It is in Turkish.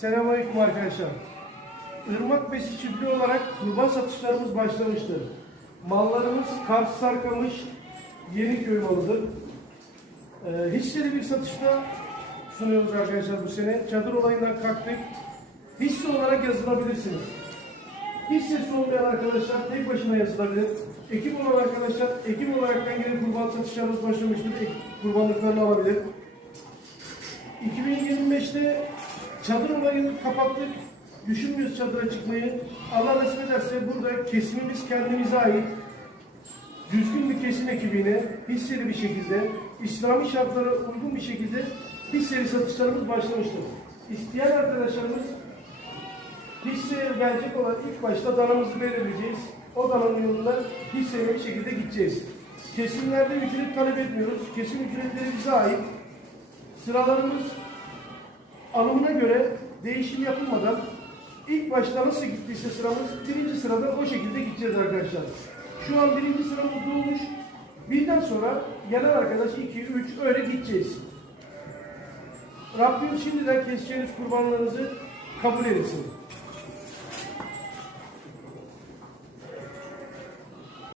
Selamünaleyküm arkadaşlar. Irmak Besi çiftliği olarak kurban satışlarımız başlamıştır. Mallarımız Kars Sarkamış Yeniköy malıdır. Ee, hisseli bir satışta sunuyoruz arkadaşlar bu sene. Çadır olayından kalktık. Hisse olarak yazılabilirsiniz. Hissesi olmayan arkadaşlar tek başına yazılabilir. Ekip olan arkadaşlar ekip olaraktan gelip kurban satışlarımız başlamıştır. Ek- Kurbanlıklarını alabilir. 2025'te çadır olayını kapattık. Düşünmüyoruz çadıra çıkmayı. Allah nasip ederse burada kesimimiz kendimize ait. Düzgün bir kesim ekibine hisseli bir şekilde, İslami şartlara uygun bir şekilde hisseli satışlarımız başlamıştır. İsteyen arkadaşlarımız hisseye gelecek olan ilk başta danamızı belirleyeceğiz. O dananın yolunda hisseli bir şekilde gideceğiz. Kesimlerde ücret talep etmiyoruz. Kesim ücretleri bize ait. Sıralarımız alımına göre değişim yapılmadan ilk başta nasıl gittiyse sıramız birinci sırada o şekilde gideceğiz arkadaşlar. Şu an birinci sıramız dolmuş. Birden sonra gelen arkadaş 2, 3 öyle gideceğiz. Rabbim şimdiden keseceğiniz kurbanlarınızı kabul etsin.